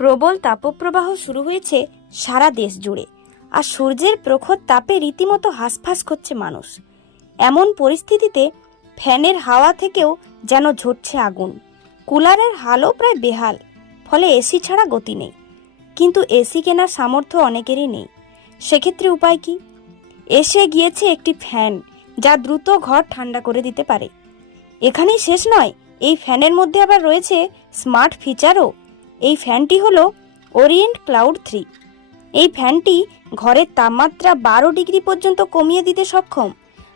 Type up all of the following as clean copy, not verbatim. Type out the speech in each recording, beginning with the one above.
প্রবল তাপপ্রবাহ শুরু হয়েছে সারা দেশ জুড়ে, আর সূর্যের প্রখর তাপে রীতিমতো হাঁসফাঁস করছে মানুষ। এমন পরিস্থিতিতে ফ্যানের হাওয়া থেকেও যেন ঝরছে আগুন। কুলারের হালও প্রায় বেহাল, ফলে এসি ছাড়া গতি নেই। কিন্তু এসি কেনার সামর্থ্য অনেকেরই নেই। সেক্ষেত্রে উপায় কি? এসে গিয়েছে একটি ফ্যান, যা দ্রুত ঘর ঠান্ডা করে দিতে পারে। এখানেই শেষ নয়, এই ফ্যানের মধ্যে আবার রয়েছে স্মার্ট ফিচারও। এই ফ্যানটি হলো ওরিয়েন্ট ক্লাউড 3। এই ফ্যানটি ঘরের তাপমাত্রা 12 ডিগ্রি পর্যন্ত কমিয়ে দিতে সক্ষম।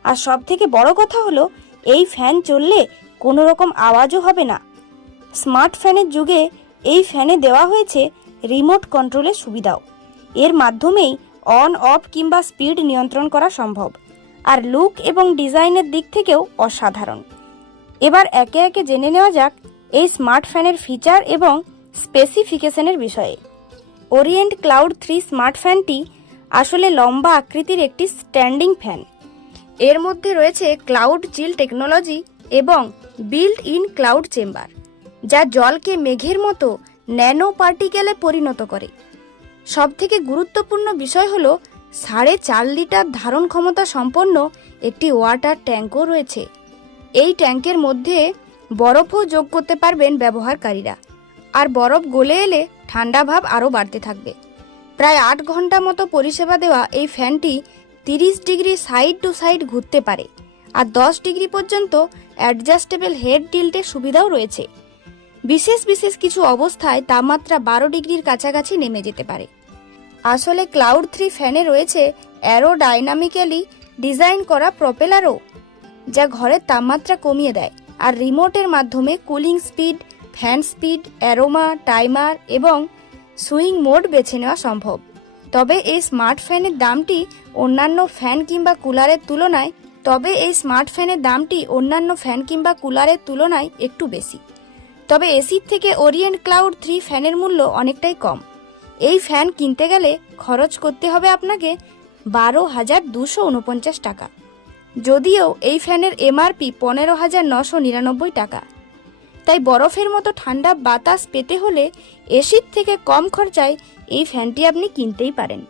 আর সব থেকে বড় কথা হলো, এই ফ্যান চললে কোনো রকম আওয়াজও হবে না। স্মার্ট ফ্যানের যুগে এই ফ্যানে দেওয়া হয়েছে রিমোট কন্ট্রোলের সুবিধাও। এর মাধ্যমেই অন অফ কিংবা স্পিড নিয়ন্ত্রণ করা সম্ভব। আর লুক এবং ডিজাইনের দিক থেকেও অসাধারণ। এবার একে একে জেনে নেওয়া যাক এই স্মার্ট ফ্যানের ফিচার এবং স্পেসিফিকেশনের বিষয়ে। ওরিয়েন্ট ক্লাউড 3 স্মার্ট ফ্যানটি আসলে লম্বা আকৃতির একটি স্ট্যান্ডিং ফ্যান। এর মধ্যে রয়েছে ক্লাউড চিল টেকনোলজি এবং বিল্ট ইন ক্লাউড চেম্বার, যা জলকে মেঘের মতো ন্যানো পার্টিকেলে পরিণত করে। সবথেকে গুরুত্বপূর্ণ বিষয় হলো 4.5 লিটার ধারণ ক্ষমতা সম্পন্ন একটি ওয়াটার ট্যাঙ্কও রয়েছে। এই ট্যাঙ্কের মধ্যে বরফও যোগ করতে পারবেন ব্যবহারকারীরা। আর বরফ গলে এলে ঠান্ডা ভাব আরও বাড়তে থাকবে। প্রায় 8 ঘন্টা মতো পরিষেবা দেওয়া এই ফ্যানটি 30 ডিগ্রি সাইড টু সাইড ঘুরতে পারে। আর 10 ডিগ্রি পর্যন্ত অ্যাডজাস্টেবল হেড টিল্টের সুবিধাও রয়েছে। বিশেষ কিছু অবস্থায় তাপমাত্রা 12 ডিগ্রির কাছাকাছি নেমে যেতে পারে। আসলে ক্লাউড 3 ফ্যানে রয়েছে অ্যারোডাইনামিক্যালি ডিজাইন করা প্রপেলারও, যা ঘরের তাপমাত্রা কমিয়ে দেয়। আর রিমোটের মাধ্যমে cooling speed, fan speed, aroma, timer এবং সুইং মোড বেছে নেওয়া সম্ভব। তবে এই স্মার্ট ফ্যানের দামটি অন্যান্য ফ্যান কিংবা কুলারের তুলনায় একটু বেশি। তবে এসির থেকে ওরিয়েন্ট ক্লাউড 3 ফ্যানের মূল্য অনেকটাই কম। এই ফ্যান কিনতে গেলে খরচ করতে হবে আপনাকে 12,249 টাকা, যদিও এই ফ্যানের এমআরপি 15,999 টাকা। তাই বরফের মতো ঠান্ডা বাতাস পেতে হলে এসির থেকে কম খরচায় এই ফ্যানটি আপনি কিনতেই পারেন।